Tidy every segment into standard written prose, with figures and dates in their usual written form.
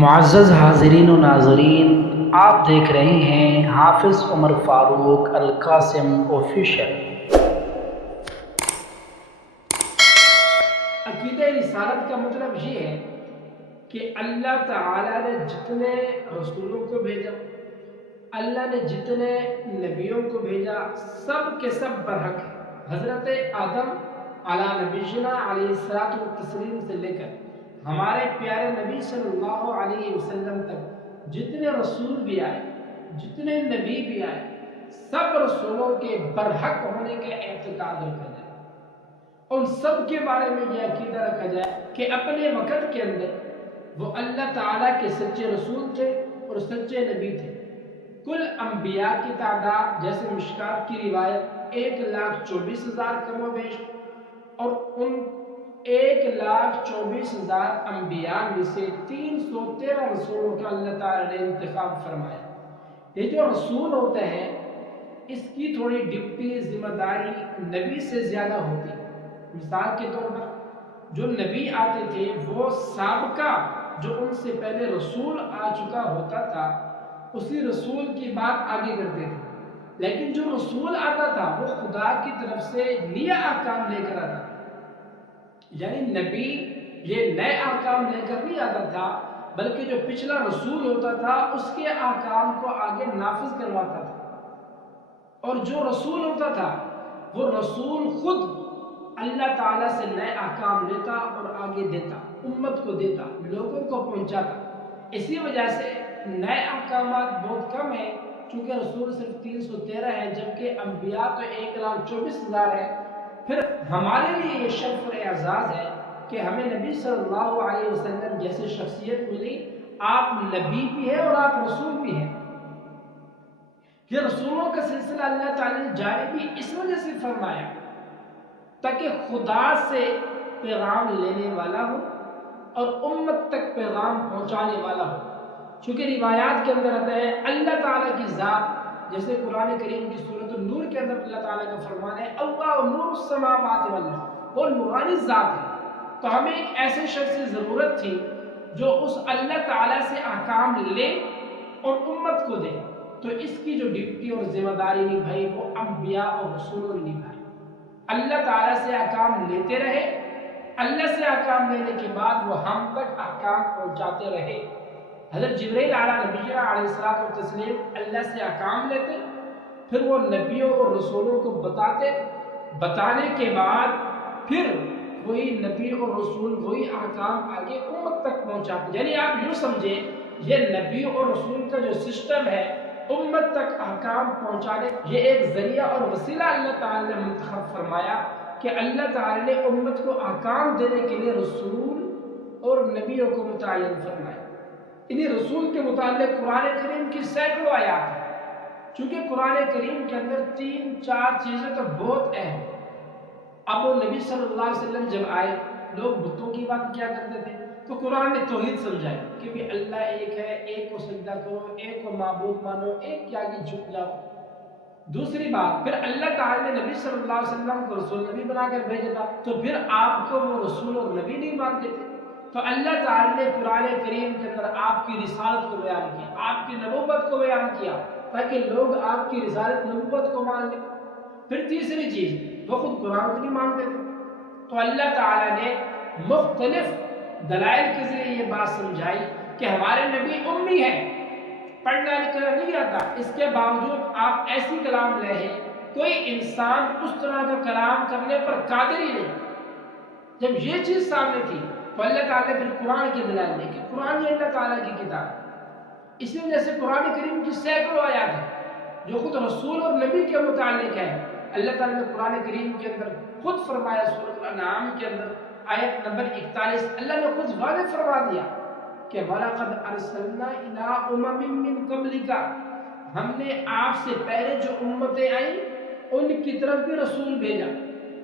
معزز حاضرین و ناظرین، آپ دیکھ رہے ہیں حافظ عمر فاروق القاسم آفیشل۔ عقیدہ رسالت کا مطلب یہ ہے کہ اللہ تعالیٰ نے جتنے رسولوں کو بھیجا، اللہ نے جتنے نبیوں کو بھیجا، سب کے سب برحق ہیں۔ حضرت آدم علیہ نبینا علیہ الصلوۃ والتسلیم سے لے کر ہمارے پیارے نبی صلی اللہ علیہ وسلم تک جتنے رسول بھی آئے، جتنے نبی بھی آئے، سب رسولوں کے برحق ہونے کا اعتقاد رکھا جائے۔ ان سب کے بارے میں یہ عقیدہ رکھا جائے کہ اپنے وقت کے اندر وہ اللہ تعالیٰ کے سچے رسول تھے اور سچے نبی تھے۔ کل انبیاء کی تعداد جیسے مشکات کی روایت 1,24,000 کم و بیش، اور ان 1,24,000 انبیاء میں سے 313 رسولوں کا اللہ تعالیٰ نے انتخاب فرمایا۔ یہ جو رسول ہوتے ہیں اس کی تھوڑی ڈپٹی ذمہ داری نبی سے زیادہ ہوتی ہے۔ مثال کے طور پر جو نبی آتے تھے وہ سابقہ جو ان سے پہلے رسول آ چکا ہوتا تھا اسی رسول کی بات آگے کرتے تھے، لیکن جو رسول آتا تھا وہ خدا کی طرف سے نیا احکام لے کر آتا تھا۔ یعنی نبی یہ نئے احکام لے کر نہیں آتا تھا، بلکہ جو پچھلا رسول ہوتا تھا اس کے احکام کو آگے نافذ کرواتا تھا۔ اور جو رسول ہوتا تھا وہ رسول خود اللہ تعالیٰ سے نئے احکام لیتا اور آگے دیتا، امت کو دیتا، لوگوں کو پہنچاتا۔ اسی وجہ سے نئے احکامات بہت کم ہیں، چونکہ رسول صرف 313 ہے جبکہ انبیاء تو 1,24,000 ہے۔ پھر ہمارے لیے یہ شرف اور اعزاز ہے کہ ہمیں نبی صلی اللہ علیہ وسلم جیسی شخصیت ملی۔ آپ نبی بھی ہیں اور آپ رسول بھی ہیں۔ یہ رسولوں کا سلسلہ اللہ تعالیٰ نے جاری بھی اس وجہ سے فرمایا تاکہ خدا سے پیغام لینے والا ہو اور امت تک پیغام پہنچانے والا ہو۔ چونکہ روایات کے اندر آتا ہے اللہ تعالیٰ کی ذات، جیسے قرآن کریم کی سورۃ النور کے اندر اللہ تعالیٰ کا فرمان ہے اللہ نور السماوات والارض، وہ نورانی ذات ہے۔ تو ہمیں ایک ایسے شخص کی ضرورت تھی جو اس اللہ تعالیٰ سے احکام لے اور امت کو دے۔ تو اس کی جو ڈپٹی اور ذمہ داری نبھائی وہ انبیاء اور رسولوں نے نبھائی۔ اللہ تعالیٰ سے احکام لیتے رہے، اللہ سے احکام لینے کے بعد وہ ہم تک احکام پہنچاتے رہے۔ حضرت جبرائیل علیہ نبینا علیہ الصلوۃ والتسلیم اللہ سے احکام لیتے، پھر وہ نبیوں اور رسولوں کو بتاتے، بتانے کے بعد پھر وہی نبی اور رسول وہی احکام آگے امت تک پہنچاتے۔ یعنی آپ یوں سمجھیں یہ نبی اور رسول کا جو سسٹم ہے امت تک احکام پہنچانے، یہ ایک ذریعہ اور وسیلہ اللہ تعالیٰ نے منتخب فرمایا کہ اللہ تعالیٰ نے امت کو احکام دینے کے لیے رسول اور نبیوں کو متعین فرمایا۔ انہی رسول کے متعلق قرآن کریم کی سینکڑوں آیات ہیں۔ چونکہ قرآن کریم کے اندر 3-4 چیزیں تو بہت اہم ہیں۔ اب وہ نبی صلی اللہ علیہ وسلم جب آئے، لوگ بتوں کی بات کیا کرتے تھے، تو قرآن نے توحید سمجھائی کہ بھی اللہ ایک ہے، ایک کو سجدہ کرو، ایک کو معبود مانو، ایک کے آگے جھک جاؤ۔ دوسری بات، پھر اللہ تعالیٰ نے نبی صلی اللہ علیہ وسلم کو رسول نبی بنا کر بھیجا تھا، تو پھر آپ کو وہ رسول اور نبی نہیں مانتے تھے۔ تو اللہ تعالیٰ نے قرآن کریم کے اندر آپ کی رسالت کو بیان کیا، آپ کی نبوت کو بیان کیا، تاکہ لوگ آپ کی رسالت نبوت کو مان لیں۔ پھر تیسری چیز، وہ خود قرآن کو نہیں مانتے تھے، تو اللہ تعالیٰ نے مختلف دلائل کے ذریعے یہ بات سمجھائی کہ ہمارے نبی امی ہیں، پڑھنا لکھنا نہیں آتا، اس کے باوجود آپ ایسی کلام لے ہیں، کوئی انسان اس طرح کا کلام کرنے پر قادر ہی نہیں۔ جب یہ چیز سامنے تھی تو اللہ تعالیٰ نے پھر قرآن کی دلائل دی کہ قرآن یہ اللہ تعالیٰ کی کتاب ہے۔ اسی وجہ سے قرآن کریم کی سینکڑوں آیات ہیں جو خود رسول اور نبی کے متعلق ہے۔ اللہ تعالیٰ نے قرآن کریم کے اندر خود فرمایا، سورۃ الانعام کے اندر آیت نمبر 41، اللہ نے خود واضح فرما دیا کہ وَلَقَدْ أَرْسَلْنَا إِلَىٰ أُمَمٍ مِّن قَبْلِكَ، ہم نے آپ سے پہلے جو امتیں آئیں ان کی طرف بھی رسول بھیجا۔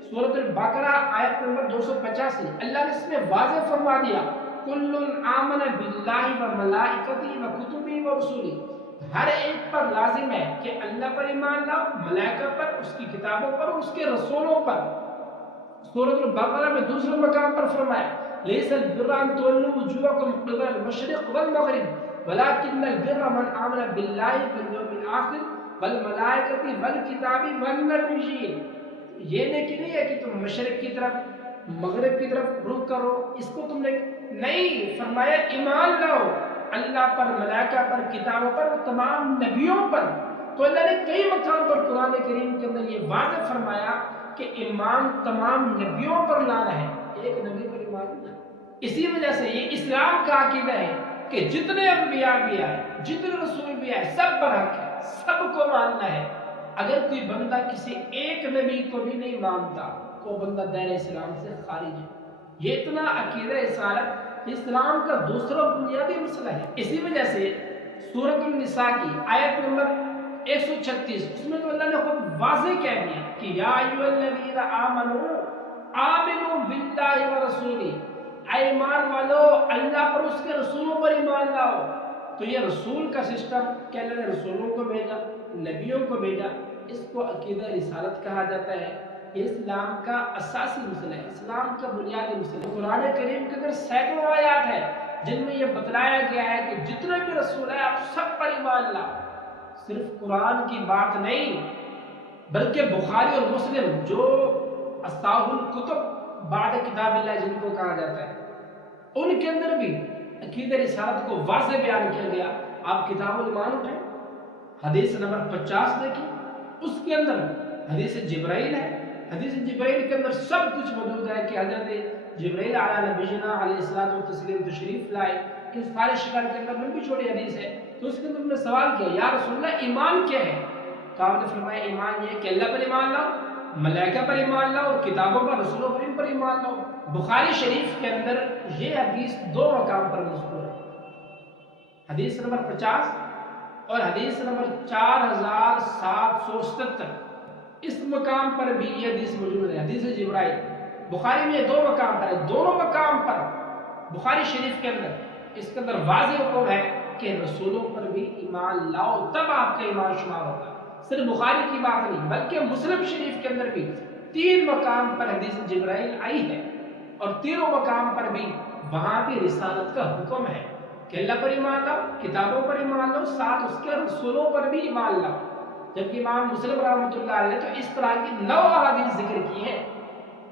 سورۃ البقرہ آیت نمبر 285، اللہ نے اس میں واضح فرما دیا كُلٌّ آمَنَ بِاللَّهِ وَمَلَائِكَتِهِ وَكُتُبِهِ وَرُسُلِهِ، ہر ایک پر لازم ہے کہ اللہ پر ایمان لاؤ، ملائکہ پر، اس کی کتابوں پر، اس کے رسولوں پر۔ سورۃ البقرہ میں دوسرے مقام پر فرمایا لیس البر ان تولوا وجوهکم قبل المشرق والمغرب ولكن البر من آمن بالله واليوم الآخر والملائکۃ والکتاب والنبیین. یہ نہیں ہے کہ تم مشرق کی طرف مغرب کی طرف رخ کرو، اس کو تم نے نہیں فرمایا. ایمان لاؤ اللہ پر، ملائکہ پر، کتابوں پر اور تمام نبیوں پر. تو اللہ نے کئی مقام پر قرآن کریم کے اندر یہ واضح فرمایا کہ ایمان تمام نبیوں پر لانا ہے، ایک نبی پر ایمان نہیں. اسی وجہ سے یہ اسلام کا عقیدہ ہے کہ جتنے انبیاء بھی آئے، جتنے رسول بھی آئے، سب پر حق ہے، سب کو ماننا ہے. اگر کوئی بندہ کسی ایک نبی کو بھی نہیں مانتا تو وہ بندہ دائرہ اسلام سے خارج ہے. یہ اتنا عقیدہ رسالت اسلام کا دوسرا بنیادی مسئلہ ہے. اسی وجہ سے سورۃ النساء کی آیت نمبر 136 اس میں تو اللہ نے خود واضح کہہ دیا کہ یا ایھا الذین آمنوا آمنوا باللہ ورسولہ، اے ایمان والو اللہ پر اس کے رسولوں پر ایمان لاؤ. تو یہ رسول کا سسٹم کہ اللہ نے رسولوں کو بھیجا، نبیوں کو بھیجا، اس کو عقیدہ رسالت کہا جاتا ہے. یہ اسلام کا اساسی مسئلہ ہے، اسلام کا بنیادی مسئلہ ہے. قرآن کریم کے اندر سینکڑوں آیات ہیں جن میں یہ بتلایا گیا ہے کہ جتنے بھی رسول ہیں آپ سب پر ایمان لاؤ. صرف قرآن کی بات نہیں بلکہ بخاری اور مسلم جو اصحاب الکتب بعد کتاب اللہ جن کو کہا جاتا ہے، ان کے اندر بھی عقیدہ رسالت کو واضح بیان کیا گیا. آپ کتاب الایمان اٹھائیں، حدیث نمبر 50 دیکھیں، اس کے اندر حدیث جبرائیل ہے. حدیث جبرائیل کے اندر سب کچھ موجود ہے کہ حضرت جبرائیل علی نبینا علیہ الصلوۃ والتسلیم تشریف لائے. ان سارے شکل کے اندر لمبی چھوٹی حدیث ہے. تو اس کے اندر میں سوال کیا یا رسول اللہ ایمان کیا ہے؟ تو آپ نے فرمایا ایمان یہ ہے کہ اللہ پر ایمان لاؤ، ملائکہ پر ایمان لاؤ اور کتابوں پر، رسولوں پر، ان پر ایمان لاؤ. بخاری شریف کے اندر یہ حدیث دو مقام پر مذکور ہے، حدیث نمبر 50 اور حدیث نمبر 4777. اس مقام پر بھی یہ حدیث موجود ہے، حدیث جبرائیل. بخاری میں یہ دو مقام پر ہے، دونوں مقام پر بخاری شریف کے اندر اس کے اندر واضح حکم ہے کہ رسولوں پر بھی ایمان لاؤ، تب آپ کا ایمان شمار ہوگا. صرف بخاری کی بات نہیں بلکہ مسلم شریف کے اندر بھی 3 مقام پر حدیث جبرائیل آئی ہے اور تینوں مقام پر بھی وہاں بھی رسالت کا حکم ہے کہ اللہ پر ایمان لاؤ، کتابوں پر ایمان لاؤ، ساتھ اس کے رسولوں پر بھی ایمان لاؤ. جبکہ امام مسلم رحمۃ اللہ علیہ تو اس طرح کی 9 احادیث ذکر کی ہیں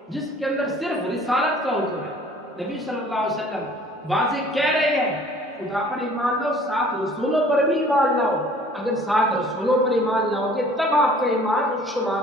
جس کے اندر صرف رسالت کا حکم ہے. نبی صلی اللہ علیہ وسلم واضح کہہ رہے ہیں خدا پر ایمان لاؤ، ساتھ رسولوں پر بھی ایمان لاؤ. اگر ساتھ رسولوں پر ایمان لاؤ گے تب آپ کا ایمان شمار